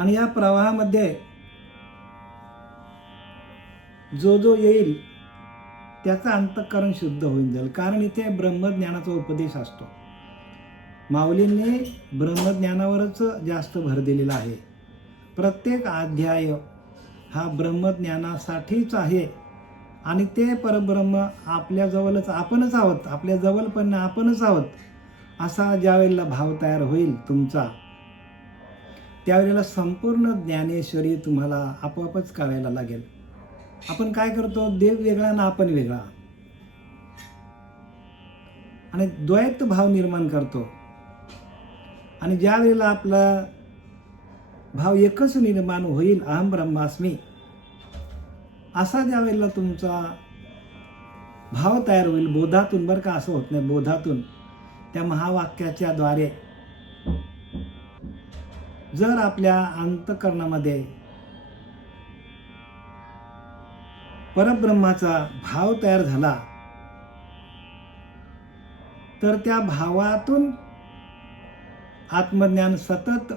आणि या प्रवाहामध्ये जो जो येईल त्याचं अंतःकरण शुद्ध होऊन जाईल. कारण इथे ब्रह्मज्ञानाचा उपदेश असतो. माऊलींनी ब्रह्मज्ञानावरच जास्त भर दिलेला आहे. प्रत्येक अध्याय हा ब्रह्मज्ञानासाठीच आहे. आणि ते परब्रह्म आपल्याजवळच आपणच आहोत, आपल्या जवळ पण आपणच आहोत असा ज्यावेळेला भाव तयार होईल तुमचा, त्यावेळेला संपूर्ण ज्ञानेश्वरी तुम्हाला आपोआपच कळायला लागेल. आपण काय करतो, देव वेगळा ना आपण वेगळा, आणि द्वैत भाव निर्माण करतो. आणि ज्या वेळेला आपला भाव एकच निर्माण होईल, अहम ब्रह्मास्मी असा ज्या वेळेला तुमचा भाव तयार होईल बोधातून, बरं का, असं होत नाही, बोधातून, त्या महावाक्याच्या द्वारे जर आपल्या अंतःकरणामध्ये परब्रह्माचा भाव तयार झाला तर त्या भावातून आत्मज्ञान सतत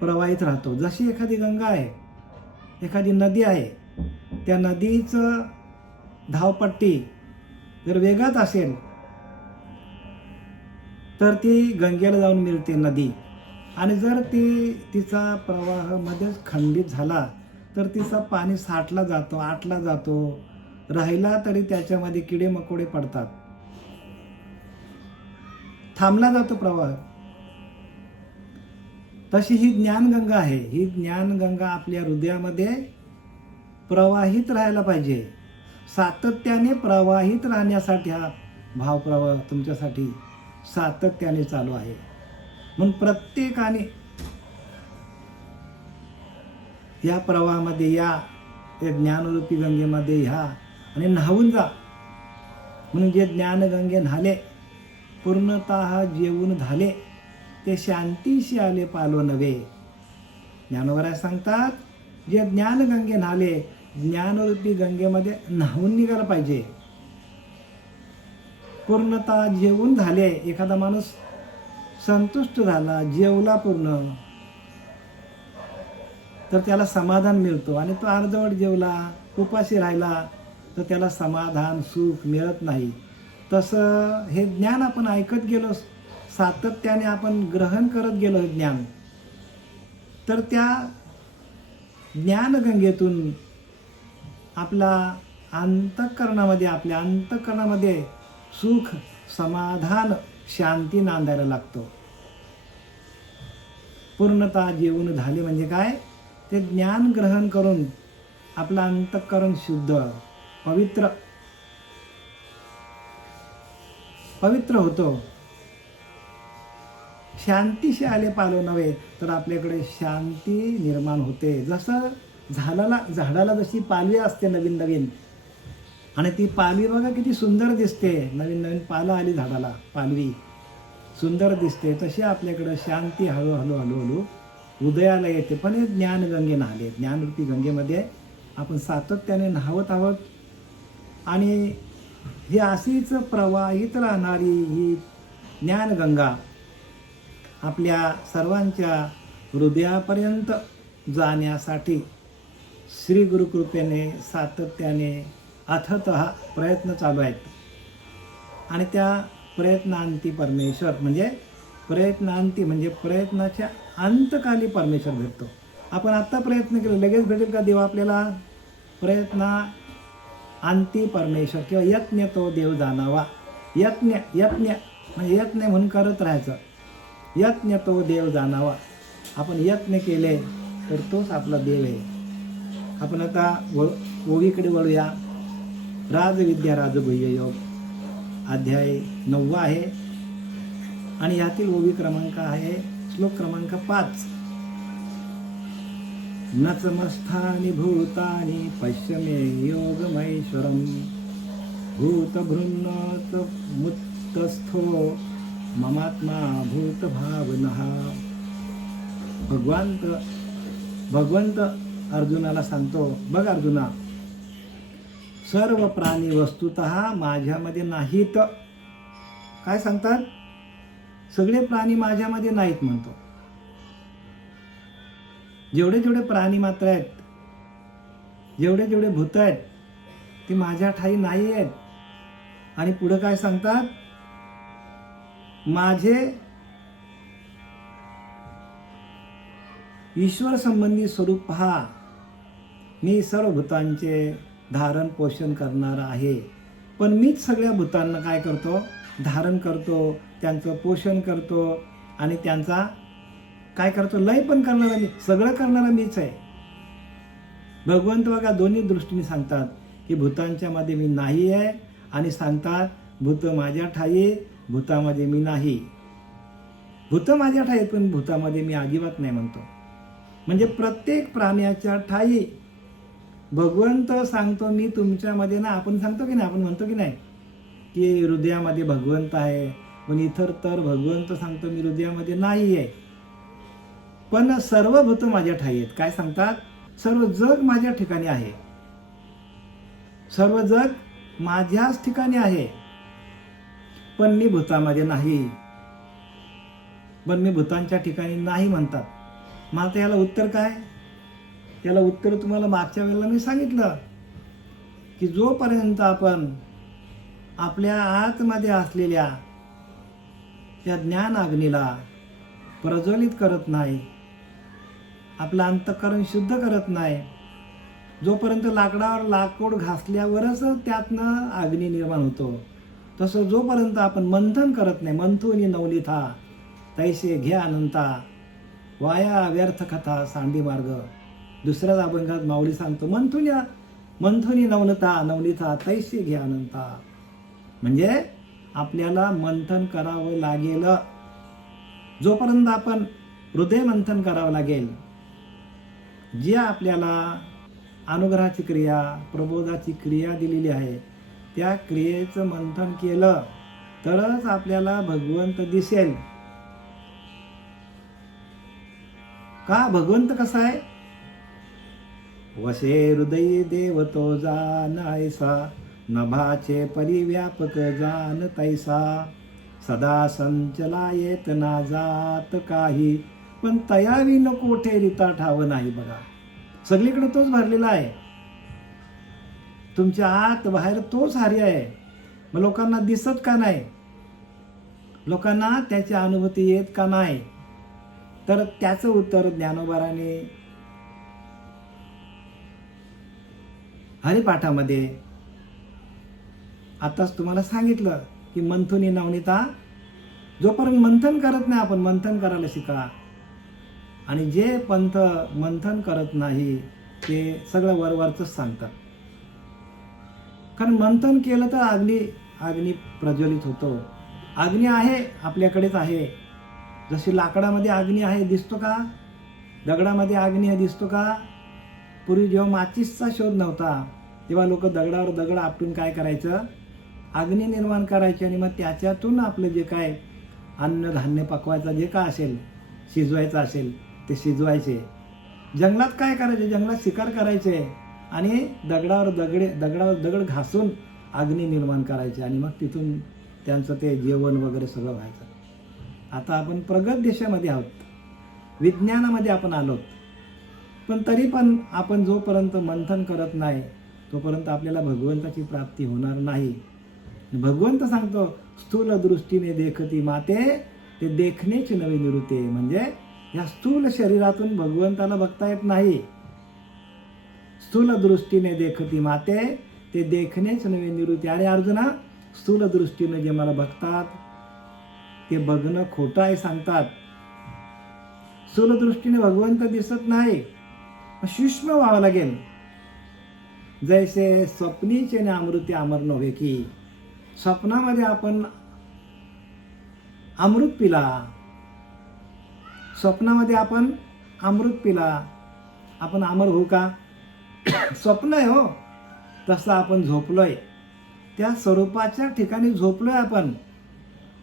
प्रवाहित राहतो. जशी एखादी गंगा आहे, एखादी नदी आहे, त्या नदीचं धावपट्टी जर वेगात असेल तर ती गंगेला जाऊन मिळते नदी. आणि जर तिचा प्रवाह मध्येच खंडित झाला तर तिचा पाणी साठला जातो, आटला जातो, राहिला तरी त्याच्यामध्ये किडे मकोडे पडतात, थांबला जातो प्रवाह. तशी ही ज्ञानगंगा आहे. ही ज्ञानगंगा आपल्या हृदयामध्ये प्रवाहित राहायला पाहिजे. सातत्याने प्रवाहित राहण्यासाठी हा भावप्रवाह तुमच्यासाठी सातत्याने चालू आहे. म्हणून प्रत्येकाने या प्रवाहामध्ये या ज्ञानरूपी गंगेमध्ये ह्या आणि न्हावून जा. म्हणून जे ज्ञानगंगे न्हाले, पूर्णतः जेवून झाले, ते शांतीशी आले पालो नवे. ज्ञानोबराय सांगतात, जे ज्ञानगंगे न्हाले, ज्ञानरूपी गंगेमध्ये न्हावून निघालं पाहिजे. पूर्णतः जेवून झाले, एखादा माणूस संतुष्ट झाला, जेवला पूर्ण, तर त्याला समाधान मिळतो. आणि तो अर्धवट जेवला, उपाशी राहिला तर त्याला समाधान सुख मिळत नाही. तसं हे ज्ञान आपण ऐकत गेलो, सातत्याने आपण ग्रहण करत गेलो ज्ञान, तर त्या ज्ञानगंगेतून आपल्या अंतःकरणामध्ये सुख, समाधान, शांती नांदायला लागतो. पूर्णतः जेवून झाले म्हणजे काय, ते ज्ञान ग्रहण करून आपलं अंतःकरण शुद्ध, पवित्र होतो. शांतीशी आले पालो नव्हे, तर आपल्याकडे शांती निर्माण होते. जसं झाडाला जशी पालवी असते नवीन नवीन, आणि ती पालवी बघा किती सुंदर दिसते, नवीन नवीन पालं आली झाडाला, पालवी सुंदर दिसते, तशी आपल्याकडं शांती हळूहळू उदयाला येते. पण हे ज्ञानगंगे न्हाले, ज्ञानरूपी गंगेमध्ये आपण सातत्याने न्हावत आहोत. आणि ही अशीच प्रवाहित राहणारी ही ज्ञानगंगा आपल्या सर्वांच्या हृदयापर्यंत जाण्यासाठी श्री गुरुकृपेने सातत्याने अथतः प्रयत्न चालू आहेत. आणि त्या प्रयत्नांती परमेश्वर म्हणजे प्रयत्नाच्या अंतकाली परमेश्वर भेटतो. आपण आत्ता प्रयत्न केले, लगेच भेटेल का देव आपल्याला? अंती परमेश्वर किंवा यज्ञ तो देव जाणावा. यज्ञ म्हणजे यज्ञ म्हणून करत राहायचं. यज्ञ तो देव जाणावा. आपण यत्न केले तर तोच आपला देव आहे. आपण आता ओवीकडे वळूया. राजविद्या राजगुह्य योग अध्याय 9 आहे आणि यातील ओवी क्रमांक आहे श्लोक क्रमांक 5. नचमस्थानि भूतानि पश्य मे योगमैश्वरम भूतभृन्नत मुत्तस्थो ममात्मा भूतभावनः. भगवंत अर्जुनाला सांगतो, बघ अर्जुना, सर्व प्राणी वस्तुतः माझ्यामध्ये नाहीत. काय सांगतात? सगळे प्राणी माझ्यामध्ये नाहीत म्हणतो. जेवढे जेवढे प्राणी मात्र आहेत, जेवढे जेवढे भूत आहेत, ती माझ्या ठाई नाही आहेत. आणि पुढे काय सांगतात, माझे ईश्वर संबंधी स्वरूप पहा, मी सर्व भूतांचे धारण पोषण करणार आहे. पण मीच सगळ्या भूतांना काय करतो, धारण करतो, त्यांचं पोषण करतो आणि त्यांचा काय करतो, लय पण करणारा मी, सगळं करणारा मीच आहे. भगवंत बघा दोन्ही दृष्टीने सांगतात की भूतांच्या मध्ये मी नाही आहे, आणि सांगतात भूत माझ्या ठाई, भूतामध्ये मी नाही. भूत माझ्या ठाई पण भूतामध्ये मी अजिबात नाही म्हणतो. म्हणजे प्रत्येक प्राण्याच्या ठाई भगवंत सांगतो मी तुमच्यामध्ये ना. आपण सांगतो की नाही, आपण म्हणतो की नाही की हृदयामध्ये भगवंत आहे, पण इतर तर भगवंत सांगतो मी हृदयामध्ये नाही आहे. पण सर्व भूत माझ्या ठाई आहेत. काय सांगतात, सर्व जग माझ्या ठिकाणी आहे, सर्व जग माझ्याच ठिकाणी आहे, पण मी भूतामध्ये नाही. पण मी भूतांच्या ठिकाणी नाही म्हणतात. मग आता याला उत्तर काय, याला उत्तर तुम्हाला मागच्या वेळेला मी सांगितलं की जोपर्यंत आपण आपल्या आतमध्ये असलेल्या त्या ज्ञान अग्नीला प्रज्वलित करत नाही, आपलं अंतःकरण शुद्ध करत नाही, जोपर्यंत लाकडावर लाकूड घासल्यावरच त्यातनं अग्नी निर्माण होतो, तसं जोपर्यंत आपण मंथन करत नाही, मंथुनी नवनीथा तैसे घ्या अनंता, वाया व्यर्थ कथा सांडी मार्ग. दुसऱ्याच अभंगात माऊली सांगतो, मंथुनी नवनीथा तैसे घ्या अनंता. म्हणजे आपल्याला मंथन करावं लागेल. जोपर्यंत आपण हृदय मंथन करावं लागेल, जी आपल्याला अनुग्रहाची क्रिया, प्रबोधाची क्रिया दिलेली आहे, त्या क्रियेचं मंथन केलं तरच आपल्याला भगवंत दिसेल. का भगवंत कसा आहे, वशे हृदयी देव तो जान ऐसा, नभाचे परिव्यापक जान तैसा, सदा संचला येत ना जात काही, पण तयावी न कोठे रिता ठाव नाही. बघा सगळीकडे तोच भरलेला आहे, तुमच्या आत बाहेर तोच हारी आहे. मग लोकांना दिसत का नाही, लोकांना त्याची अनुभूती येत का नाही, तर त्याचं उत्तर ज्ञानोबाराने हरिपाठामध्ये आताच तुम्हाला सांगितलं की मंथुनी नवनीता. जोपर्यंत मंथन करत नाही, आपण मंथन करायला शिका. आणि जे पंथ मंथन करत नाही ते सगळं वरवरच सांगतात. कारण मंथन केलं तर अग्नी प्रज्वलित होतो. अग्नी आहे, आपल्याकडेच आहे. जशी लाकडामध्ये अग्नी आहे, दिसतो का, दगडामध्ये अग्नी आहे, दिसतो का. पूर्वी जेव्हा माचीसचा शोध नव्हता तेव्हा लोक दगडावर दगड आपटून काय करायचं, अग्नी निर्माण करायचे, आणि मग त्याच्यातून आपलं जे काय अन्न धान्य पकवायचं, जे काय असेल, शिजवायचं असेल ते शिजवायचे. जंगलात काय करायचे, जंगलात शिकार करायचे आणि दगडावर दगड घासून अग्नी निर्माण करायचे, आणि मग तिथून त्यांचं ते जेवण वगैरे सगळं व्हायचं. आता आपण प्रगत देशामध्ये आहोत, विज्ञानामध्ये आपण आलोत, पण तरी पण आपण जोपर्यंत मंथन करत नाही तोपर्यंत आपल्याला भगवंताची प्राप्ती होणार नाही. भगवंत सांगतो, स्थूल दृष्टीने देखती माते, ते देखणेच नवे निरुते. म्हणजे या स्थूल शरीरातून भगवंताला बघता येत नाही. स्थूल दृष्टीने देखती माते, ते देखणेच नवे निरुते. अरे अर्जुना, स्थूल दृष्टीने जे मला बघतात ते बघणं खोटं आहे सांगतात. स्थूल दृष्टीने भगवंत दिसत नाही, सूक्ष्म व्हावं लागेल. जैसे स्वप्नीचे ने अमृते अमर नव्हे की. स्वप्नामध्ये आपण अमृत पिला, स्वप्नामध्ये आपण अमृत पिला, आपण अमर होऊ का. स्वप्न आहे हो, तसं आपण झोपलोय, त्या स्वरूपाच्या ठिकाणी झोपलोय आपण.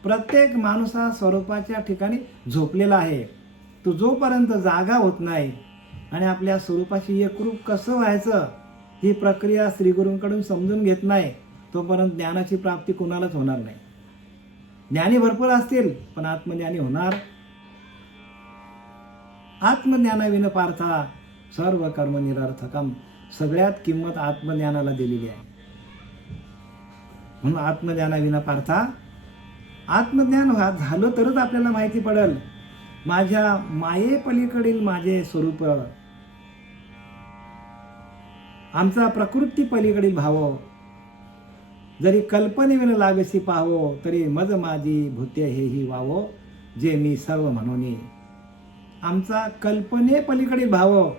प्रत्येक माणूस हा स्वरूपाच्या ठिकाणी झोपलेला आहे. तो जोपर्यंत जागा होत नाही आणि आपल्या स्वरूपाशी एकरूप कसं व्हायचं ही प्रक्रिया श्रीगुरूंकडून समजून घेत नाही, तोपर्यंत ज्ञानाची प्राप्ती कोणालाच होणार नाही. ज्ञानी भरपूर असतील पण आत्मज्ञानी होणार आत्मज्ञानाविन पार्था सर्व कर्म निरर्थकम. सगळ्यात किंमत आत्मज्ञानाला दिलेली आहे. म्हणून आत्मज्ञानाविना पार्था, आत्मज्ञान झालं तरच आपल्याला माहिती पडेल माझ्या मायेपलीकडील माझे स्वरूप, आमचा प्रकृती पलीकडील भाव. जरी कल्पनेविन लागसी पाहावो, तरी मज माझी भूते हेही वावो, जे मी सर्व म्हणून. आमचा कल्पने पलीकडील भाव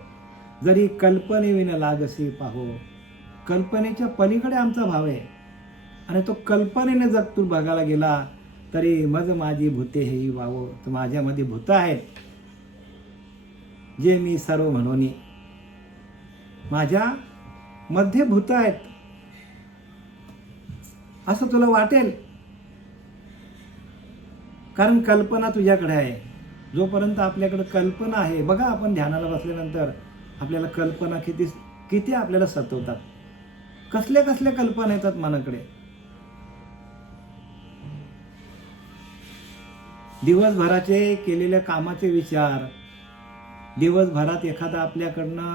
जरी कल्पनेविन लागसी पाहो, कल्पनेच्या पलीकडे आमचा भाव आहे. आणि तो कल्पनेने जग तू बघायला गेला तरी मज माझी भूते हेही वावो, तर माझ्यामध्ये भूत आहेत जे मी सर्व म्हणून. माझ्या मध्ये भूत आहेत असं तुला वाटेल, कारण कल्पना तुझ्याकडे आहे. जोपर्यंत आपल्याकडे कल्पना आहे, बघा आपण ध्यानाला बसल्यानंतर आपल्याला कल्पना किती किती आपल्याला सतवतात. कसल्या कसल्या कल्पना येतात मनाकडे. दिवसभराचे केलेल्या कामाचे विचार, दिवसभरात एखादा आपल्याकडनं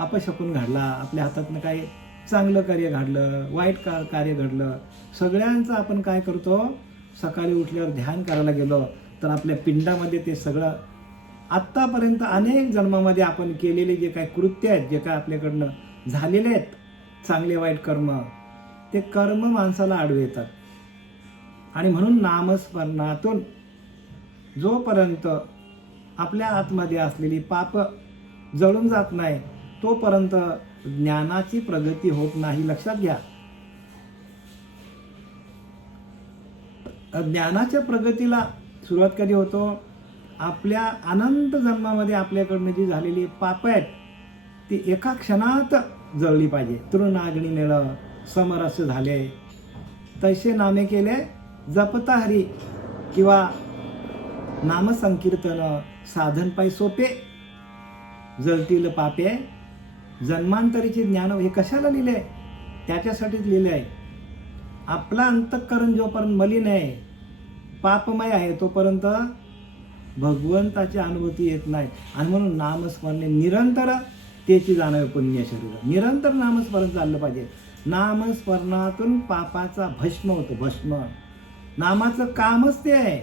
अपशकुन घडला, आपल्या हातातनं काही चांगलं कार्य घडलं, वाईट कार्य घडलं, सगळ्यांचं आपण काय करतो, सकाळी उठल्यावर ध्यान करायला गेलो तर आपल्या पिंडामध्ये ते सगळं आत्तापर्यंत अनेक जन्मामध्ये आपण केलेले जे काही कृत्य आहेत, जे काय आपल्याकडनं झालेले आहेत चांगले वाईट कर्म, ते कर्म माणसाला आडवे येतात. आणि म्हणून नामस्मरणातून जोपर्यंत आपल्या आतमध्ये असलेली पाप जळून जात नाही तोपर्यंत ज्ञानाची प्रगती होत नाही. लक्षात घ्या. ज्ञानाच्या प्रगतीला सुरुवात कधी होतो, आपल्या अनंत जन्मामध्ये आपल्याकडनं जी झालेली पाप आहेत ती एका क्षणात जळली पाहिजे. तृणाग्नी मेळ समरस झाले, तैसे नामे केले जपता हरी, किंवा नामसंकीर्तन साधन पाय सोपे, जळतील पापे जन्मांतरीचे ज्ञान. हे कशाला लिहिले? त्याच्यासाठीच लिहिले आहे. आपला अंतःकरण जोपर्यंत मलिन आहे, पापमय आहे, तोपर्यंत भगवंताची अनुभूती येत नाही. आणि म्हणून नामस्मरणे निरंतर त्याची जाणवे पुण्य शरीर. निरंतर नामस्मरण चाललं पाहिजे. नामस्मरणातून पापाचा भस्म होतो. भस्म नामाचं कामच ते आहे.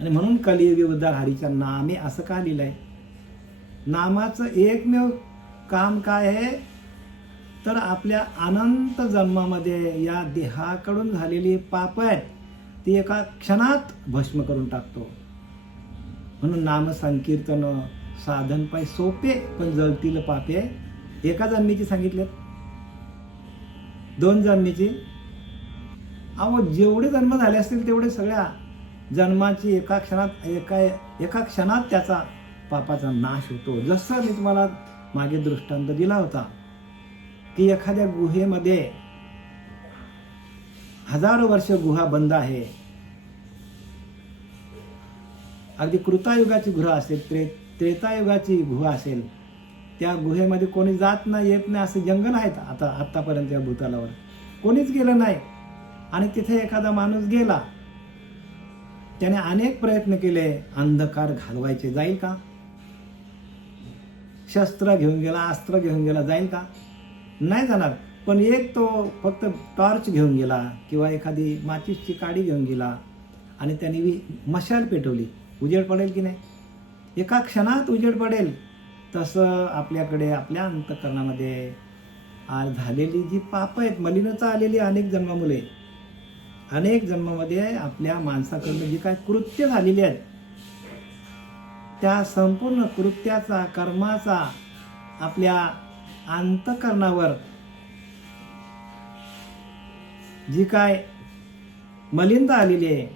आणि म्हणून कलियुगी उद्धार हरीच्या नामे असं का लिहिलंय? नामाचं एकमेव काम काय आहे तर आपल्या अनंत जन्मामध्ये या देहाकडून झालेली पाप आहेत ती एका क्षणात भस्म करून टाकतो. म्हणून नाम संकीर्तन साधन पाय सोपे, पण जळतील पापे एका जन्मीची सांगितले, 2 जन्मीची. अहो जेवढे जन्म झाले असतील तेवढे सगळ्या जन्माची एका क्षणात त्याचा पापाचा नाश होतो. जसं मी तुम्हाला मागे दृष्टांत दिला होता की एखाद्या गुहेमध्ये हजारो वर्ष गुहा बंद आहे. अगदी कृतायुगाची गुहा असेल, त्रेतायुगाची गुहा असेल, त्या गुहेमध्ये कोणी जात नाही, येत नाही, असे जंगल आहेत. आतापर्यंत या भूतलावर कोणीच गेलं नाही. आणि तिथे एखादा माणूस गेला, त्याने अनेक प्रयत्न केले अंधकार घालवायचे, जाईल का? शस्त्र घेऊन गेला, अस्त्र घेऊन गेला, जाईल का? नाही जाणार. पण एक तो फक्त टॉर्च घेऊन गेला किंवा एखादी माचीसची काडी घेऊन गेला आणि त्याने मशाल पेटवली, उजेड पडेल की नाही? एका क्षणात उजेड पडेल. तसं आपल्याकडे आपल्या अंतःकरणामध्ये झालेली जी पाप आहेत, मलिनता आलेली अनेक जन्मामुळे, अनेक जन्मामध्ये आपल्या माणसाकडून जी काय कृत्य झालेली आहेत त्या संपूर्ण कृत्याचा, कर्माचा आपल्या अंतःकरणावर जी काय मलिनता आलेली आहे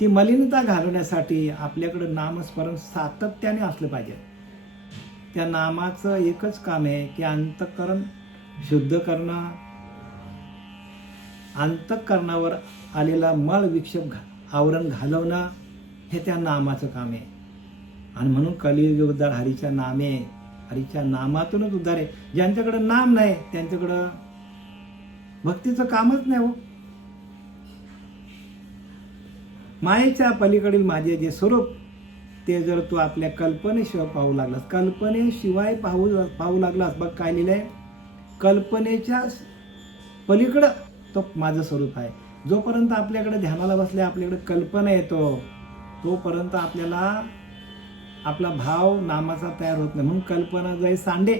ती मलिनता घालवण्यासाठी आपल्याकडे नामस्मरण सातत्याने असलं पाहिजे. त्या नामाचं एकच काम आहे की अंतःकरण शुद्ध करणं, अंतःकरणावर आलेला मळ विक्षेप आवरण घालवणं, हे त्या नामाचं काम आहे. आणि म्हणून कलियुगी उद्धार हरीच्या नामे, हरीच्या नामातूनच उद्धार आहे. ज्यांच्याकडे नाम नाही त्यांच्याकडं भक्तीचं कामच नाही हो. मायेच्या पलीकडील माझे जे स्वरूप ते जर तू आपल्या कल्पनेशिवाय पाहू लागलास, कल्पनेशिवाय पाहू लागलास, बघ काय लिहिलंय, कल्पनेच्या पलीकडं तो माझं स्वरूप आहे. जोपर्यंत आपल्याकडे ध्यानाला बसले आपल्याकडे कल्पना येतो तोपर्यंत आपल्याला आपला भाव नामाचा तयार होत नाही. म्हणून कल्पना जय सांडे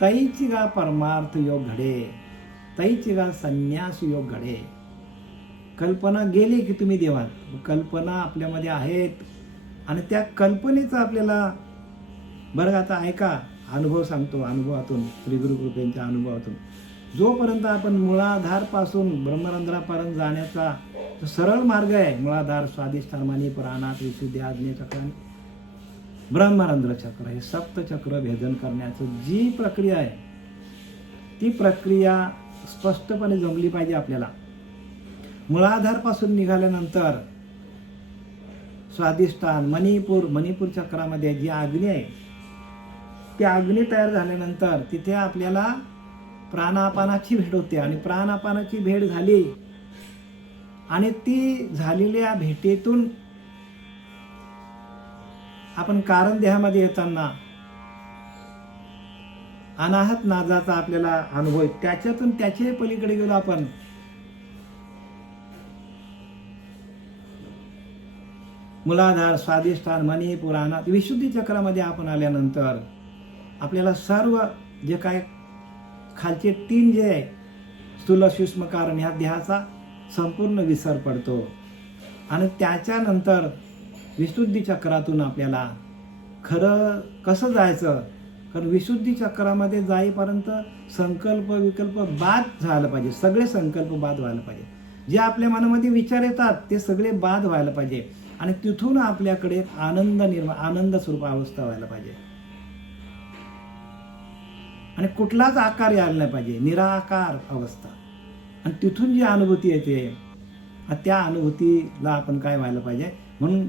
तैची गा परमार्थ योग घडे, तैची गा संन्यास योग घडे. कल्पना गेली की तुम्ही देवाल. कल्पना आपल्यामध्ये आहेत आणि त्या कल्पनेचा आपल्याला बरं आता ऐका, अनुभव सांगतो अनुभवातून, श्री गुरु कृपेच्या अनुभवातून. जोपर्यंत आपण मूळाधारपासून ब्रह्मरंध्रापर्यंत जाण्याचा जो सरळ मार्ग आहे, मूळाधार स्वादिष्ठान मनी पुराणात विशुद्धी आज्ञे चक्र ब्रह्मरंध्र चक्र, हे सप्तचक्र भेदन करण्याचं जी प्रक्रिया आहे ती प्रक्रिया स्पष्टपणे जमली पाहिजे आपल्याला. मूळाधारपासून निघाल्यानंतर स्वादिष्ठान मणिपूर चक्रामध्ये जी अग्नी आहे ती अग्नी तयार झाल्यानंतर तिथे आपल्याला प्राणापानाची भेट होते आणि प्राणापानाची भेट झाली आणि ती झालेल्या भेटीतून आपण कारण देहामध्ये येताना अनाहत नादाचा आपल्याला अनुभव आहे. त्याच्यातून त्याचे पलीकडे गेलो आपण. मूलाधार स्वादिष्ठान मणिपूर अनाहत विशुद्धी चक्रामध्ये आपण आल्यानंतर आपल्याला सर्व जे काय खालचे 3 जे आहे स्थूल सूक्ष्म कारण ह्या देहाचा संपूर्ण विसर पडतो आणि त्याच्यानंतर विशुद्धी चक्रातून आपल्याला खरं कसं जायचं, कारण विशुद्धी चक्रामध्ये जाईपर्यंत संकल्प विकल्प बाद झालं पाहिजे. सगळे संकल्प बाद व्हायला पाहिजे. जे आपल्या मनामध्ये विचार येतात ते सगळे बाद व्हायला पाहिजे आणि तिथून आपल्याकडे आनंद स्वरूप अवस्था व्हायला पाहिजे आणि कुठलाच आकार यायला नाही पाहिजे, निराकार अवस्था. आणि तिथून जी अनुभूती येते त्या अनुभूतीला आपण काय व्हायला पाहिजे. म्हणून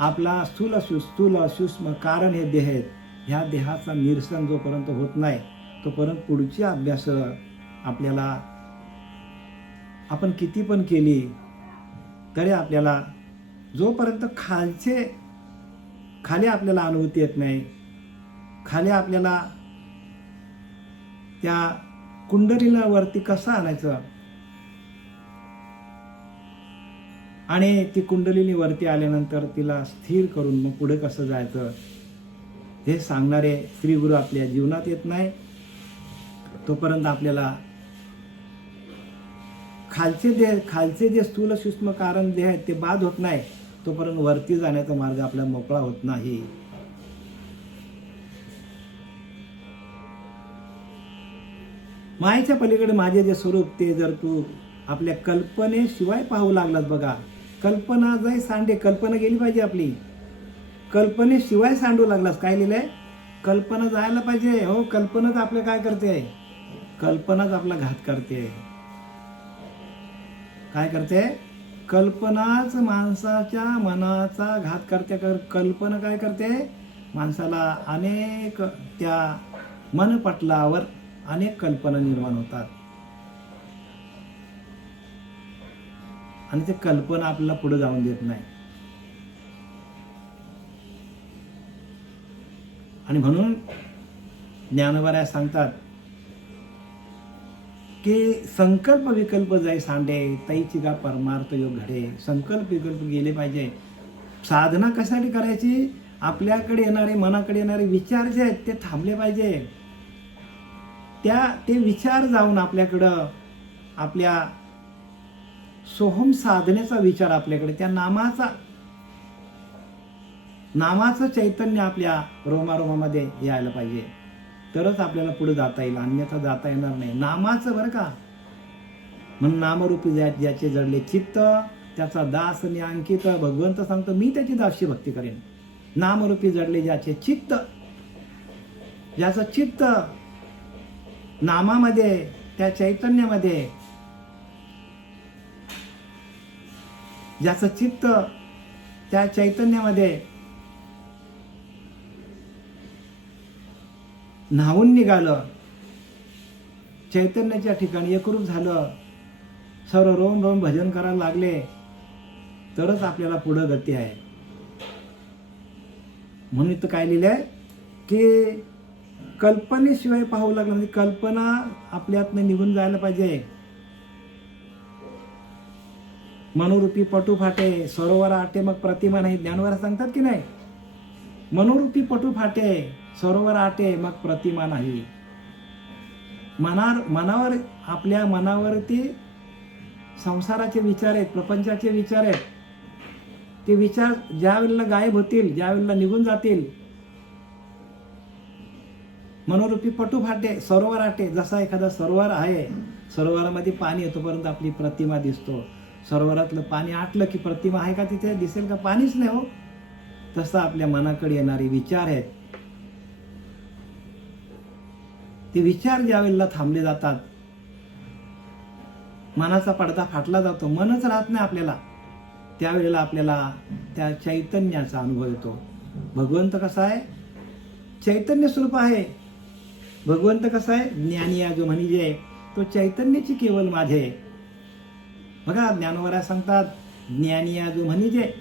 आपला स्थूल सूक्ष्म कारण हे देह आहेत, ह्या देहाचा निरसन जोपर्यंत होत नाही तोपर्यंत पुढची अभ्यास आपल्याला आपण किती पण केली तरी आपल्याला जोपर्यंत खाली आपल्याला अनुभूती येत नाही, खाली आपल्याला त्या कुंडलीला वरती कसं आणायचं आणि ती कुंडलीनी वरती आल्यानंतर तिला स्थिर करून मग पुढे कसं जायचं हे सांगणारे श्री गुरु आपल्या जीवनात येत नाही तोपर्यंत आपल्याला खालचे जे स्थूल सूक्ष्म कारण देह आहेत ते बाद होत नाही तोपर्यंत वरती जाण्याचा मार्ग आपला मोकळा होत नाही. मायेच्या पलीकडे माझे जे स्वरूप ते जर तू आपल्या कल्पनेशिवाय पाहू लागलात, बघा कल्पना जाय सांडे, कल्पना गेली पाहिजे आपली. कल्पनेशिवाय सांडू लागलास, काय लिहिलंय, कल्पना जायला पाहिजे. हो, कल्पनाच आपलं काय करते, कल्पनाच आपला घात करते. काय करते, कल्पनाच माणसाच्या मनाचा घात करते. कल्पना काय करते, माणसाला अनेक त्या मनपटलावर अनेक कल्पना निर्माण होतात आणि ते कल्पना आपल्याला पुढे जाऊन देत नाही. आणि म्हणून ज्ञानोबा सांगतात की संकल्प विकल्प जाई सांडे तैची गा परमार्थ योग घडे. संकल्प विकल्प गेले पाहिजे. साधना कशासाठी करायची, आपल्याकडे येणारे मनाकडे येणारे विचार जे आहेत ते थांबले पाहिजे. ते विचार जाऊन आपल्याकडं आपल्या सोहम साधनेचा विचार आपल्याकडे त्या नामाचं चैतन्य आपल्या रोमारोमामध्ये यायला पाहिजे. तरच आपल्याला पुढे जाता येईल, अन्यथा जाता येणार नाही. नामाचं बरं का, म्हणून नामरूपी ज्याचे जडले चित्त त्याचा दास आणि अंकित. भगवंत सांगतो मी त्याची दासी भक्ती करेन. नामरूपी जडले ज्याचे चित्त, ज्याचं चित्त नामामध्ये त्या चैतन्यामध्ये, ज्याचं चित्त त्या चैतन्यामध्ये न्हावून निघालं, चैतन्याच्या ठिकाणी एकरूप झालं, सर्व रोम रोम भजन करायला लागले, तरच आपल्याला पुढं गती आहे. म्हणून इथं काय लिहिलंय की कल्पनेशिवाय पाहू लागलं म्हणजे कल्पना आपल्यातनं निघून जायला पाहिजे. मनोरूपी पटू फाटे सरोवर आटे मग प्रतिमा नाही. ज्ञानवरा सांगतात की नाही, मनोरूपी पटू फाटे सरोवर आटे मग प्रतिमा नाही. मनावर आपल्या मनावरती संसाराचे विचार आहेत, प्रपंचाचे विचार आहेत. ते विचार ज्या वेळेला गायब होतील, ज्या वेळेला निघून जातील, मनोरूपी पटू फाटे सरोवर आटे. जसा एखादा सरोवर आहे, सरोवरामध्ये पाणी येतो परंतु आपली प्रतिमा दिसतो. सरोवरातलं पाणी आटलं की प्रतिमा आहे का तिथे, दिसेल का, पाणीच नाही हो. तसं आपल्या मनाकडे येणारे विचार आहेत, ते विचार ज्या वेळेला थांबले जातात, मनाचा पडदा फाटला जातो, मनच राहत नाही आपल्याला, त्यावेळेला आपल्याला त्या चैतन्याचा अनुभव येतो. भगवंत कसा आहे, चैतन्य स्वरूप आहे. भगवंत कसा आहे, ज्ञानी आहे जो म्हणजे तो चैतन्याची केवळ माझे. बघा ज्ञानवरा सांगतात, ज्ञानी आहे जो म्हणजे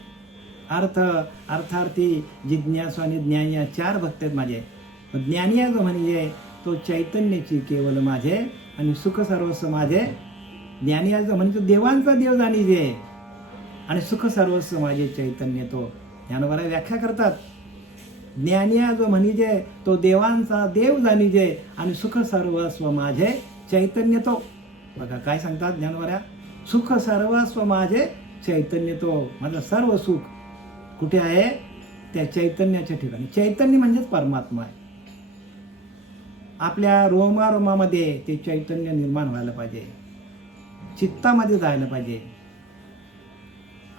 अर्थार्थी जिज्ञासू आणि ज्ञानी या 4 भक्त आहेत माझे. ज्ञानी आहे जो म्हणजे तो चैतन्याची केवळ माझे आणि सुख सर्वस्व माझे. ज्ञानी आहे जो म्हणजे तो देवांचा देव जाणीजे आणि सुख सर्वस्व माझे चैतन्य. तो ज्ञानवरा व्याख्या करतात, ज्ञानी आहे जो म्हणजे तो देवांचा देव जाणीजे आणि सुख सर्वस्व माझे चैतन्य तो. बघा काय सांगतात ज्ञानवरा, सुख सर्वस्व माझे चैतन्य तो. माझं सर्व सुख कुठे आहे, त्या चैतन्याच्या ठिकाणी. चैतन्य म्हणजेच परमात्मा आहे. आपल्या रोमारोमामध्ये ते चैतन्य निर्माण व्हायला पाहिजे, चित्तामध्ये जायला पाहिजे.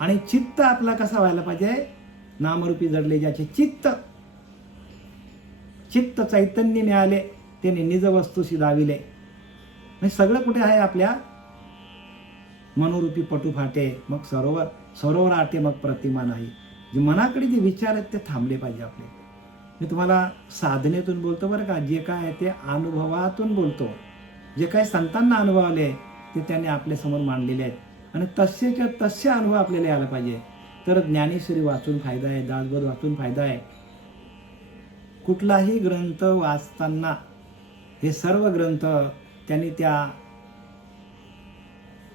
आणि चित्त आपला कसा व्हायला पाहिजे, नामरूपी जडले ज्याचे चित्त चैतन्य मिळाले त्याने निज वस्तूशी दाविले. म्हणजे सगळं कुठे आहे, आपल्या मनोरूपी पटू फाटे मग सरोवर आटे मग प्रतिमा नाही. जे मनाकडे जे विचार आहेत ते थांबले पाहिजे आपले. मी तुम्हाला साधनेतून बोलतो बरं का, जे काय आहे ते अनुभवातून बोलतो. जे काय संतांना अनुभव आले ते त्यांनी आपल्यासमोर मांडलेले आहेत आणि तसेच्या तसे अनुभव आपल्याला यायला पाहिजे. तर ज्ञानेश्वरी वाचून फायदा आहे, दासबोध वाचून फायदा आहे. कुठलाही ग्रंथ वाचताना हे सर्व ग्रंथ त्यांनी त्या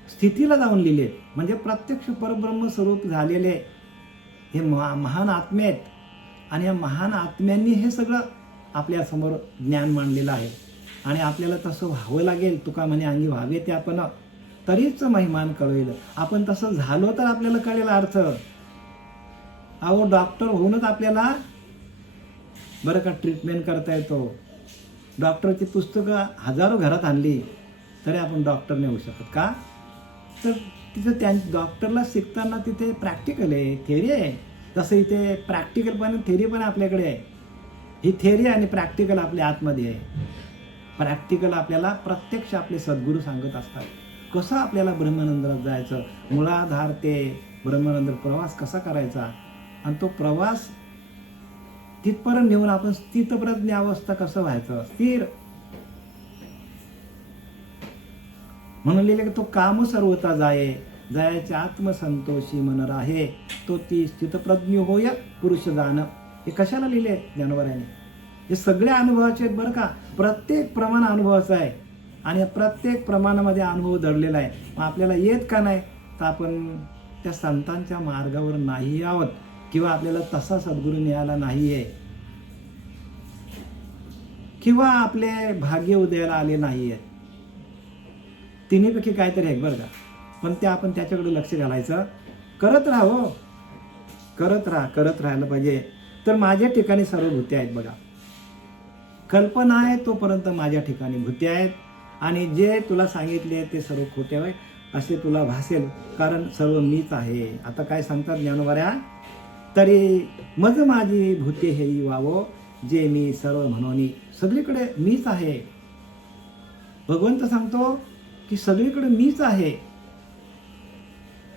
स्थितीला जाऊन लिहिले, म्हणजे प्रत्यक्ष परब्रह्म स्वरूप झालेले हे महान आत्मे आहेत. आणि या महान आत्म्यांनी हे सगळं आपल्यासमोर ज्ञान मांडलेलं आहे. आणि आपल्याला तसं व्हावं लागेल. तुका म्हणे अंगी व्हावे ते आपण, तरीच महिमान कळेल. आपण तसं झालो तर आपल्याला कळेल अर्थ. अहो डॉक्टर होऊनच आपल्याला बरं का ट्रीटमेंट करता येतो. डॉक्टरची पुस्तकं हजारो घरात आणली तरी आपण डॉक्टर नाही होऊ शकत का, तर तिथं डॉक्टरला शिकताना तिथे प्रॅक्टिकल आहे, थेअरी आहे. तसं इथे प्रॅक्टिकल पण थेअरी पण आपल्याकडे आहे. ही थेअरी आणि प्रॅक्टिकल आपल्या आतमध्ये आहे. प्रॅक्टिकल आपल्याला प्रत्यक्ष आपले सद्गुरू सांगत असतात, कसं आपल्याला ब्रह्मानंदात जायचं, मूलाधार ते ब्रह्मानंद प्रवास कसा करायचा आणि तो प्रवास तिथपर्यंत नेऊन आपण स्थितप्रज्ञ अवस्था कसं व्हायचं, स्थिर. म्हणून लिहिले की तो काम सर्वता जाये, जायचे आत्मसंतोषी मन राहे, तो ती स्थितप्रज्ञ होय पुरुष जाण. हे कशाला लिहिले ज्ञानवराने? हे सगळे अनुभवाचे आहेत बरं का. प्रत्येक प्रमाण अनुभवाचं आहे आणि प्रत्येक प्रमाणामध्ये अनुभव दडलेला आहे. मग आपल्याला येत का नाही, तर आपण त्या संतांच्या मार्गावर नाही आहोत किंवा आपल्याला तसा सद्गुरू मिळाला नाही आहे किंवा आपले भाग्य उदयाला आले नाही आहेत. तिन्हीपैकी काहीतरी आहे बरं का. पण ते आपण त्याच्याकडे लक्ष घालायचं. करत राहा हो, करत राहायला पाहिजे. तर माझ्या ठिकाणी सर्व भूते आहेत बघा. कल्पना आहे तोपर्यंत माझ्या ठिकाणी भूते आहेत आणि जे तुला सांगितले ते सर्व खोटे आहे असे तुला भासेल, कारण सर्व मीच आहे. आता काय सांगतात ज्ञानोबऱ्या, तरी मज माझी भूते हेई वावो, जे मी सर्व म्हणून. सगळीकडे मीच आहे. भगवंत सांगतो की सगळीकडे मीच आहे.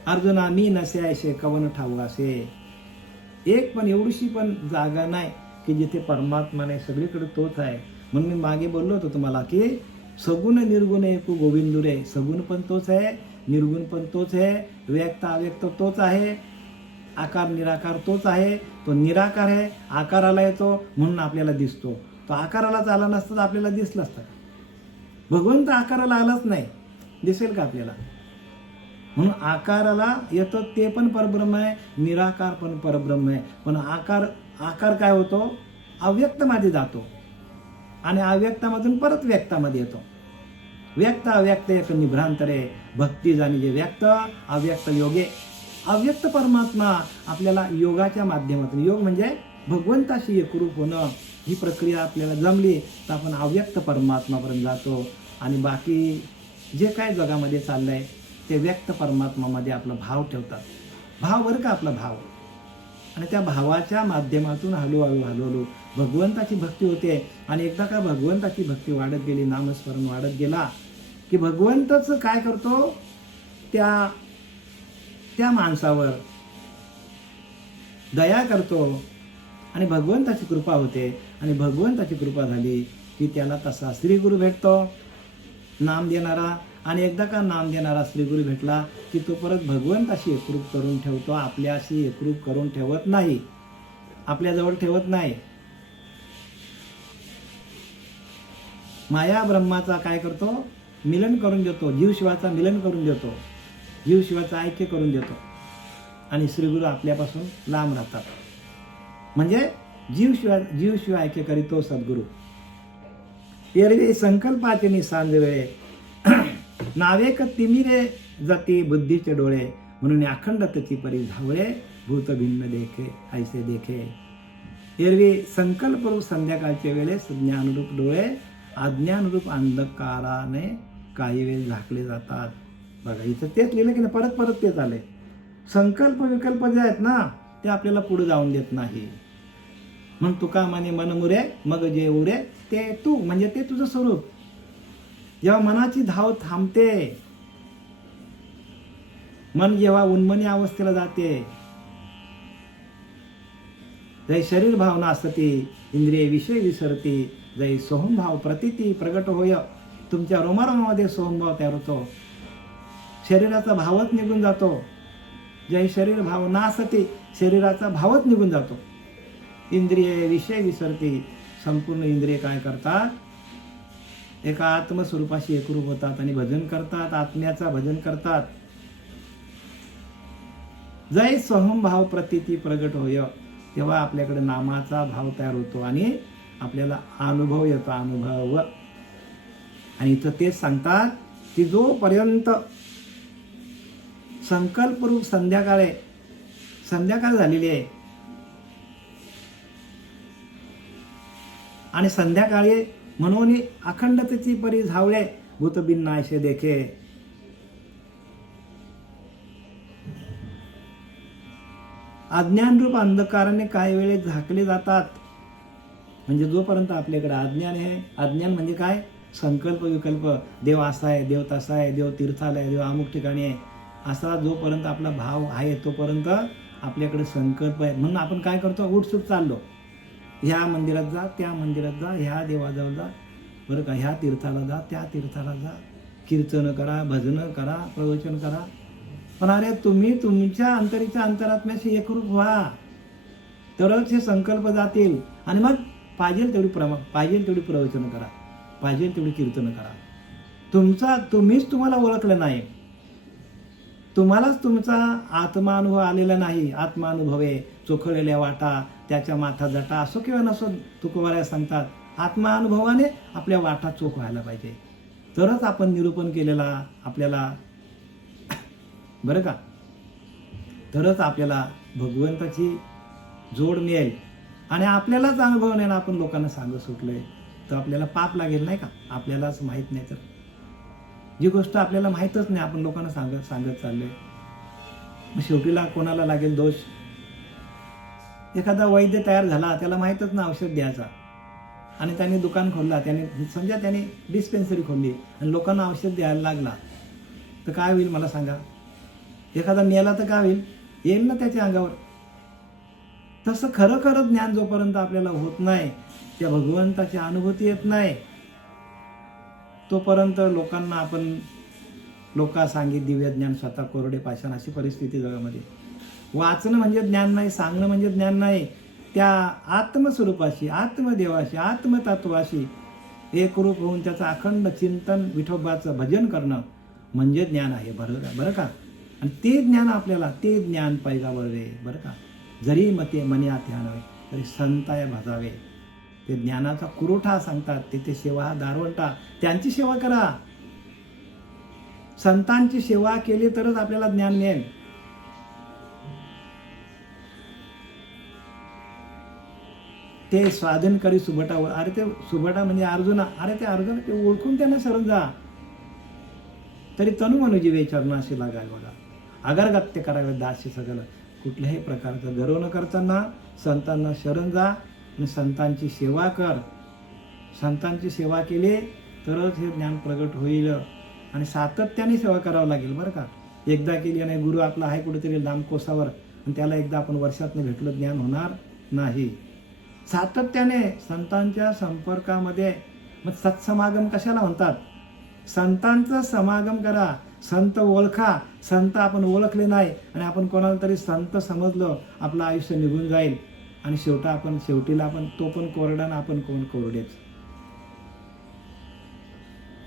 अर्जुना मी नसे ऐसे कवन ठाऊ असे. एक पण एवढीशी पण जागा नाही की जिथे परमात्मा नाही, सगळीकडे तोच आहे. म्हणून मी मागे बोललो होतो तुम्हाला की सगुण निर्गुण एकू गोविंदुरे. सगुण पण तोच आहे, निर्गुण पण तोच आहे, व्यक्त अव्यक्त तोच आहे आकार निराकार तोच आहे, तो निराकार आहे, आकाराला येतो म्हणून आपल्याला दिसतो. तो आकारालाच आला नसता तर आपल्याला दिसलं असतं. भगवंत आकाराला आलाच नाही, दिसेल का आपल्याला? म्हणून आकाराला येतं ते पण परब्रह्म आहे, निराकार पण परब्रह्म आहे. पण आकार काय होतो? अव्यक्तमध्ये जातो आणि अव्यक्तामधून परत व्यक्तामध्ये येतो. व्यक्त अव्यक्त एक निभ्रांतरे भक्ती जाणी जे व्यक्त अव्यक्त योगे. अव्यक्त परमात्मा आपल्याला योगाच्या माध्यमातून, योग म्हणजे भगवंताशी एकरूप होणं, ही प्रक्रिया आपल्याला जमली तर आपण अव्यक्त परमात्मापर्यंत जातो. आणि बाकी जे काय जगामध्ये चाललंय ते व्यक्त परमात्मामध्ये आपला भाव ठेवतात. भाव बरं का, आपला भाव. आणि त्या भावाच्या माध्यमातून हळूहळू भगवंताची भक्ती होते. आणि एकदा का भगवंताची भक्ती वाढत गेली, नामस्मरण वाढत गेला की भगवंतच काय करतो, त्या माणसावर दया करतो आणि भगवंताची कृपा होते. आणि भगवंताची कृपा झाली की त्याला तसा श्रीगुरु भेटतो, नाम देणारा. आणि एकदा का नाम देणारा श्रीगुरु भेटला की तो परत भगवंताशी एकरूप करून ठेवतो, आपल्याशी एकरूप करून ठेवत नाही, आपल्याजवळ ठेवत नाही. माया ब्रह्माचा काय करतो? मिलन करून देतो, जीवशिवाचा मिलन करून देतो, जीवशिवाचं ऐक्य करून देतो. आणि श्रीगुरु आपल्यापासून लांब राहतात. म्हणजे जीवशिवाय ऐक्य करीतो सद्गुरू. एरवी संकल्पाचे सांज वेळे नावेक तिमिरे जाती बुद्धीचे डोळे. म्हणून अखंडतेची परी धावळे भूत भिन्न देखे ऐसे देखे. एरवी संकल्परूप संध्याकाळच्या वेळेस ज्ञानरूप डोळे अज्ञानरूप अंधकाराने काही वेळ झाकले जातात. बघा इथं तेच लिहिलं की नाही, परत तेच आले. संकल्प विकल्प जे आहेत ना ते आपल्याला पुढे जाऊन देत नाही. मग तुका म्हणे मन मुरे मग जे उरे ते तू, म्हणजे ते तुझं स्वरूप. जेव्हा मनाची धाव थांबते, मन जेव्हा उन्मनी अवस्थेला जाते, जय शरीर भावना असती इंद्रिय विषय विसरती, जय सोहमभाव प्रतिती प्रगट होय. तुमच्या रोमारोमामध्ये सोहमभाव तयार होतो, शरीराचा भावच निघून जातो. जय शरीर भावना असती, शरीराचा भावच निघून जातो. इंद्रिय विषय विसरती, संपूर्ण इंद्रिय काय करतात? एका आत्मस्वरूपाशी एकरूप होतात आणि भजन करतात, आत्म्याचा भजन करतात. जय सोहम भाव प्रतिती प्रगट होय. तेव्हा आपल्याकडे नामाचा भाव तयार होतो आणि आपल्याला अनुभव येतो, अनुभव. आणि इथं तेच सांगतात की जोपर्यंत संकल्परूप संध्याकाळ झालेली आहे आणि संध्याकाळी म्हणून अखंडतेची परी झावळे भूतबिन्न ऐसे देखे. अज्ञानरूप अंधकाराने काही वेळेस झाकले जातात. म्हणजे जोपर्यंत आपल्याकडे अज्ञान आहे, अज्ञान म्हणजे काय? संकल्प विकल्प, देव असा आहे, देव तसा आहे, देव तीर्थाला आहे, देव अमुक ठिकाणी आहे, असा जोपर्यंत आपला भाव आहे तोपर्यंत आपल्याकडे संकल्प आहे. म्हणून आपण काय करतो? उठसूट चाललो, ह्या मंदिरात जा, त्या मंदिरात जा, ह्या देवाजवळ जा, बरं का, ह्या तीर्थाला जा, त्या तीर्थाला जा, कीर्तन करा, भजन करा, प्रवचन करा. पण अरे तुम्ही तुमच्या अंतरीच्या अंतरात्म्याशी एकरूप व्हा, तरच हे संकल्प जातील. आणि मग पाहिजे तेवढी प्रवचन करा, पाहिजे तेवढी कीर्तन करा. तुम्हीच तुम्हाला ओळखलं नाही, तुम्हालाच तुमचा आत्मानुभव आलेला नाही. आत्मानुभवे चोखळलेल्या वाटा त्याच्या माथा जटा, असो किंवा नसो तुकोबाराया सांगतात. आत्मानुभवाने आपल्या वाटा चोख व्हायला पाहिजे, तरच आपण निरूपण केलेला आपल्याला, बरं का, तरच आपल्याला भगवंताची जोड मिळेल. आणि आपल्यालाच अनुभव नाही ना, आपण लोकांना सांगत सुटलोय तर आपल्याला पाप लागेल नाही का? आपल्यालाच माहीत नाही तर, जी गोष्ट आपल्याला माहीतच नाही आपण लोकांना सांगत चाललोय, मग शेवटीला कोणाला लागेल दोष? एखादा वैद्य तयार झाला, त्याला माहीतच ना औषध द्यायचा, आणि त्याने दुकान खोलला, त्याने डिस्पेन्सरी खोलली आणि लोकांना औषध द्यायला लागला, तर काय होईल मला सांगा? एखादा मेला तर काय होईल? येईल ना त्याच्या अंगावर. तसं खरं ज्ञान जोपर्यंत आपल्याला होत नाही, त्या भगवंताची अनुभूती येत नाही, तोपर्यंत लोकांना आपण सांगित दिव्य ज्ञान स्वतः कोरडे पाषाण, अशी परिस्थिती जगामध्ये. वाचणं म्हणजे ज्ञान नाही, सांगणं म्हणजे ज्ञान नाही. त्या आत्मस्वरूपाशी, आत्मदेवाशी, आत्मतत्वाशी एकरूप होऊन त्याचं अखंड चिंतन, विठोबाचं भजन करणं म्हणजे ज्ञान आहे. बरं का. आणि ते ज्ञान आपल्याला, ते ज्ञान पैगाववे बरं का. जरी मनी आते नव्हे तरी संताय भाजावे. ते ज्ञानाचा कुरोठा सांगतात, तिथे सेवा दारवंटा, त्यांची सेवा करा. संतांची सेवा केली तरच आपल्याला ज्ञान मिळेल. ते स्वाधीन करी सुभटावर. अरे ते सुभटा म्हणजे अर्जुना. अरे ते अर्जुन ते ओळखून त्यांना शरण जा. तरी तनु मनुजीवे चरणाशी लागाय बघा. अगरगत्य करावे दासी सगळं. कुठल्याही प्रकारचं गर्व न करताना संतांना शरण जा आणि संतांची सेवा कर. संतांची सेवा केली तरच हे ज्ञान प्रगट होईल. आणि सातत्याने सेवा करावं लागेल बरं का. एकदा केली आणि गुरु आपला आहे कुठेतरी लांब कोसावर आणि त्याला एकदा आपण वर्षातनं भेटलं ज्ञान होणार नाही. सातत्याने संतांच्या संपर्कामध्ये. मग सत्समागम कशाला म्हणतात? संतांचा समागम करा, संत ओळखा. संत आपण ओळखले नाही आणि आपण कोणाला तरी संत समजलं, आपलं आयुष्य निघून जाईल. आणि शेवटीला आपण तो पण कोरडा ना आपण कोण कोरडेच.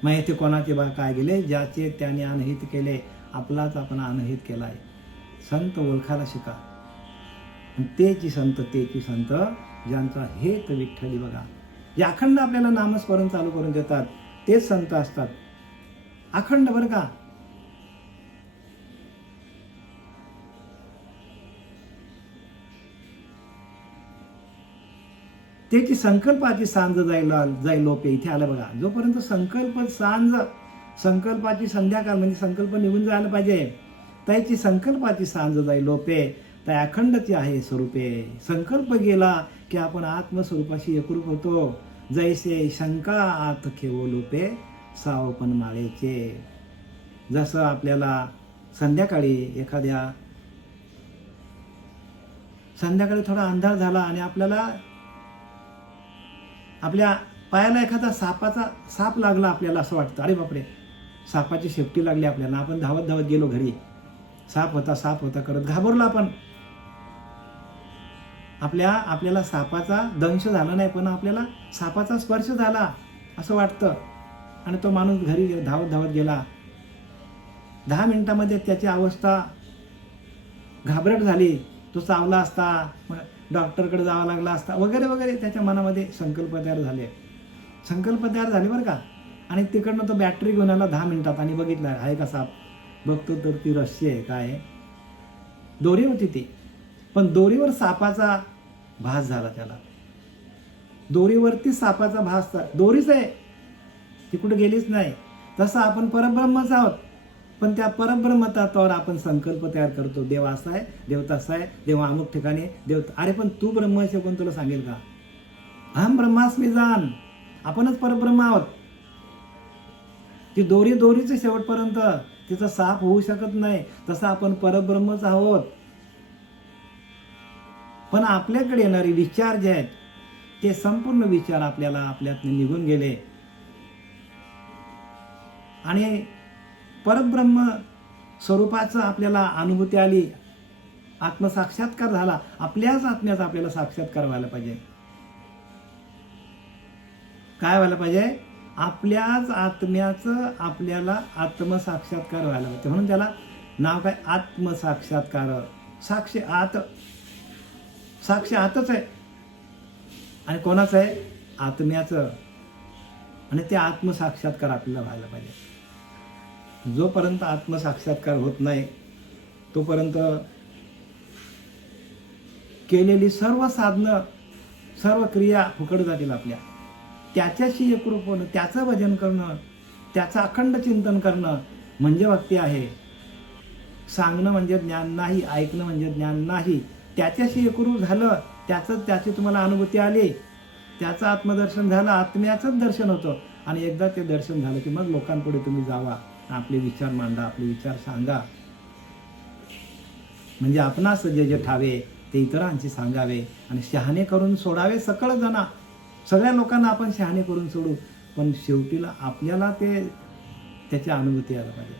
मग येथे कोणाचे बा काय गेले, ज्याचे त्याने अनहित केले, आपलाच आपण अनहित केलाय. संत ओळखायला शिका. तेची संत ज्यांचा हेत विठ्ठली बघा. जे अखंड आपल्याला नामस्मरण चालू करून देतात तेच संत असतात. अखंड बरं का. त्याची संकल्पाची सांज जाई लोपे. इथे आलं बघा. जोपर्यंत संकल्पाची संध्याकाळ म्हणजे संकल्प निघून जायला पाहिजे. त्याची संकल्पाची सांज जाई लोपे, त्या अखंडची आहे स्वरूपे. संकल्प गेला की आपण आत्मस्वरूपाशी एकरूप होतो. जैसे शंका आत खेवो लोपे, सावपन माळेचे. जसं आपल्याला संध्याकाळी थोडा अंधार झाला आणि आपल्या पायाला एखादा साप लागला, आपल्याला असं वाटतं अरे बापरे सापाची शेपटी लागली आपल्याला. आपण धावत धावत गेलो घरी. साप होता करत घाबरलो आपण. आपल्याला सापाचा दंश झाला नाही पण आपल्याला सापाचा स्पर्श झाला असं वाटतं. आणि तो माणूस घरी धावत धावत गेला. 10 मिनिटामध्ये त्याची अवस्था घाबरट झाली. तो चावला असता, डॉक्टरकडे जावं लागला असता वगैरे वगैरे. त्याच्या मनामध्ये संकल्प तयार झाले बरं का. आणि तिकडनं तो बॅटरी घेऊन आला 10 मिनिटात आणि बघितलं आहे का साप. बघतो तर ती रस्सी आहे. काय दोरी होती ती. पण दोरीवर सापाचा भास झाला त्याला. दोरीवरती सापाचा भास. दोरीच आहे ती, कुठे गेलीच नाही. तसं आपण परब्रह्मच आहोत. पण त्या परब्रह्म तत्वावर आपण संकल्प तयार करतो. देव असा आहे, देव तसा आहे, देव अमुक ठिकाणी देव. अरे पण तू ब्रह्म आहे कोण तुला सांगेल का? अहम ब्रह्मास्मी जाण. आपणच परब्रह्म आहोत. ती दोरीच शेवटपर्यंत. तिचा साप होऊ शकत नाही. तसं आपण परब्रह्मच आहोत. पण आपल्याकडे येणारे विचार जे आहेत ते संपूर्ण विचार आपल्यात निघून गेले आणि परब्रह्म स्वरूपाचं आपल्याला अनुभूती आली. आत्मसाक्षात्कार झाला. आपल्याच आत्म्याचा आपल्याला साक्षात्कार व्हायला पाहिजे. काय व्हायला पाहिजे? आपल्याच आत्म्याचं आपल्याला आत्मसाक्षात्कार व्हायला पाहिजे. म्हणून त्याला नाव काय? आत्मसाक्षात्कार. साक्ष आतच आहे. आणि कोणाचं आहे? आत्म्याचं. आणि ते आत्मसाक्षात्कार आपल्याला व्हायला पाहिजे. जोपर्यंत आत्मसाक्षात्कार होत नाही तोपर्यंत केलेली सर्व साधनं, सर्व क्रिया फुकट जातील आपल्या. त्याच्याशी एकरूप होणं, त्याचं भजन करणं, त्याचं अखंड चिंतन करणं म्हणजे भक्ती आहे. सांगणं म्हणजे ज्ञान नाही, ऐकणं म्हणजे ज्ञान नाही. त्याच्याशी एकरूप झालं, त्याची तुम्हाला अनुभूती आली, त्याचं आत्मदर्शन झालं, आत्म्याचंच दर्शन होतं. आणि एकदा ते दर्शन झालं की मग लोकांपुढे तुम्ही जावा, आपले विचार मांडा, आपले विचार सांगा. म्हणजे आपणास जे ठावे ते इतरांची सांगावे आणि शहाणे करून सोडावे सकळ जना. सगळ्या लोकांना आपण शहाणे करून सोडू, पण शेवटीला आपल्याला त्याची अनुभूती यायला पाहिजे.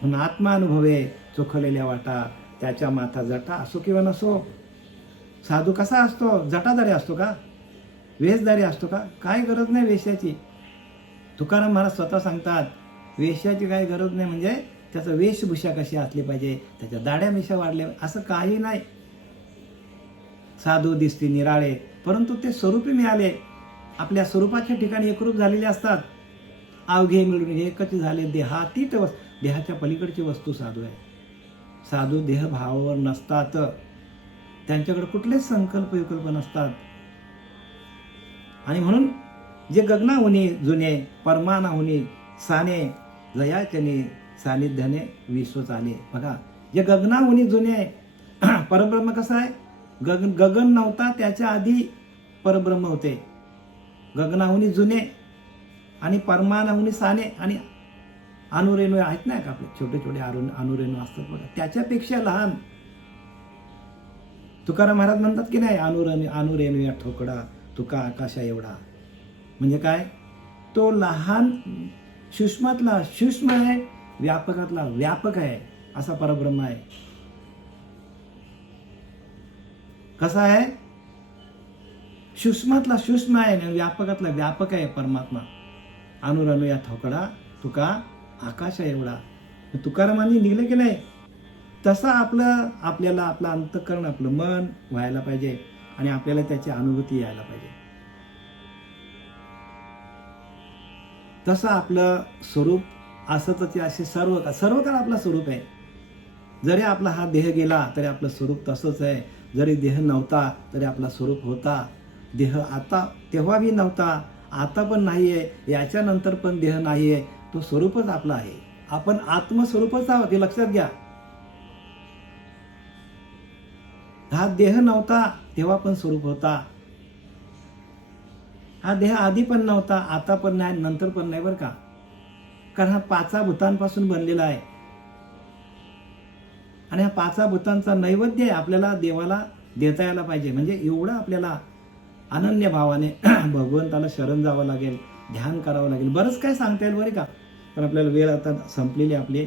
म्हणून आत्मा अनुभवे चोखलेल्या वाटा त्याच्या माथा जटा असो किंवा नसो. साधू कसा असतो? जटाधारी असतो का? वेशधारी असतो का? काय गरज नाही वेशाची. तुकाराम महाराज स्वतः सांगतात वेशाची काही गरज नाही, म्हणजे त्याचं वेशभूषा कशी असली पाहिजे, त्याच्या दाढ्या मिशा वाढल्या, असं काही नाही. साधू दिसते निराळे, परंतु ते स्वरूपी मिळाले, आपल्या स्वरूपाच्या ठिकाणी एकरूप झालेले असतात. अवघे मिळून एकच झाले, देहातीत देहाच्या पलीकडची वस्तू साधू आहे. साधू देहभावावर नसतात, त्यांच्याकडे कुठलेच संकल्प विकल्प नसतात. आणि म्हणून जे गगनाहुनी जुने, परमानाहुनी साने, जयाचने सानिध्याने विश्वच आले. बघा, जे गगनाहुनी जुने, परब्रह्म कसं आहे? गगन नव्हता त्याच्या आधी परब्रह्म होते. गगनाहुनी जुने आणि परमानाहुनी साने आणि अनुरेणू आहेत ना का आपले छोटे छोटे अनुरेणू असतात बघा, त्याच्यापेक्षा लहान. तुकाराम महाराज म्हणतात की नाही, अनुरेणू या ठोकडा तुका आकाशा एवढा. म्हणजे काय? तो लहान सूक्ष्मातला सूक्ष्म आहे, व्यापकातला व्यापक आहे, असा परब्रह्म आहे. कसा आहे? सूक्ष्मातला सूक्ष्म आहे आणि व्यापकातला व्यापक आहे परमात्मा. अनुरणू या ठोकडा तुका आकाशा एवढा. तुकारामांनी निघले की नाही, तसा आपल्याला आपलं अंतःकरण, आपलं मन व्हायला पाहिजे आणि आपल्याला त्याची अनुभूती यायला पाहिजे. तसं आपलं स्वरूप असतच असे सर्व काळ आपलं स्वरूप आहे. जरी आपला हा देह गेला तरी आपलं स्वरूप तसंच आहे. जरी देह नव्हता तरी आपला स्वरूप होता. देह आता तेव्हा बी नव्हता, आता पण नाहीये, याच्यानंतर पण देह नाहीये. तो स्वरूपच आपला आहे. आपण आत्मस्वरूपच आहोत, हे लक्षात घ्या. हा देह नव्हता तेव्हा पण स्वरूप होता. हा देह आधी पण नव्हता, आता पण नाही, नंतर पण नाही, बरं का. कारण हा 5 भूतांपासून बनलेला आहे आणि हा 5 भूतांचा नैवेद्य आपल्याला देवाला देता यायला पाहिजे. म्हणजे एवढं आपल्याला अनन्य भावाने भगवंताला शरण जावं लागेल, ध्यान करावं लागेल. बरंच काय सांगता येईल बरं का, पण आपल्याला वेळ आता संपलेली आपली.